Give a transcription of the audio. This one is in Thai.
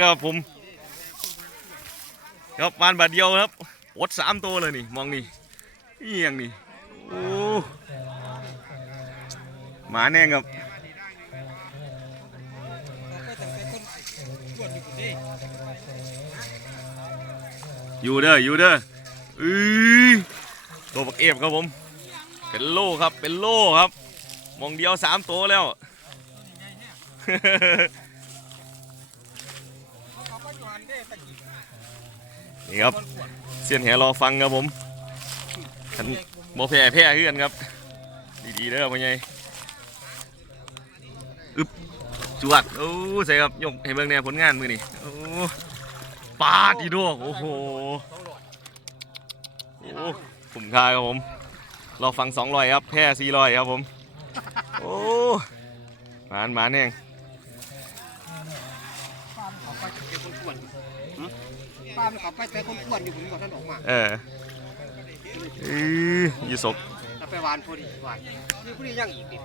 ครับผมครับปานบาทเดียวครับอดสามตัวเลยนี่มองนี่เอียงนี่โอ้หมาแน่งครับอยู่เด้ออยู่เด้ออือตัวบักเอฟครับผม เป็นโล่ครับเป็นโล่ครับ มองเดียวสามตัวแล้ว นี่ครับเสียนแหรอฟังครับผมคันโมแพ้แพ้ขึ้นครับ ดีๆเด้อพ่อใหญ่อึบจวดโอ้ใส่ครับยกให้เบิ่งแนวผลงานมือนี่โอ้ปาดอีโดโอ้โหโอ้คุ้มค่าครับผมรอฟัง200ครับแพ้400ครับผมโอ้หมานหมานเอง เขาไปแต่คนอ้วนป้ามันเขาไปแต่คนอ้วนอยู่ผมบอกท่านออกมาเอออื้ออยู่ศกถ้าไปหวานพอดีหวานนี่พอดียังอีกดิ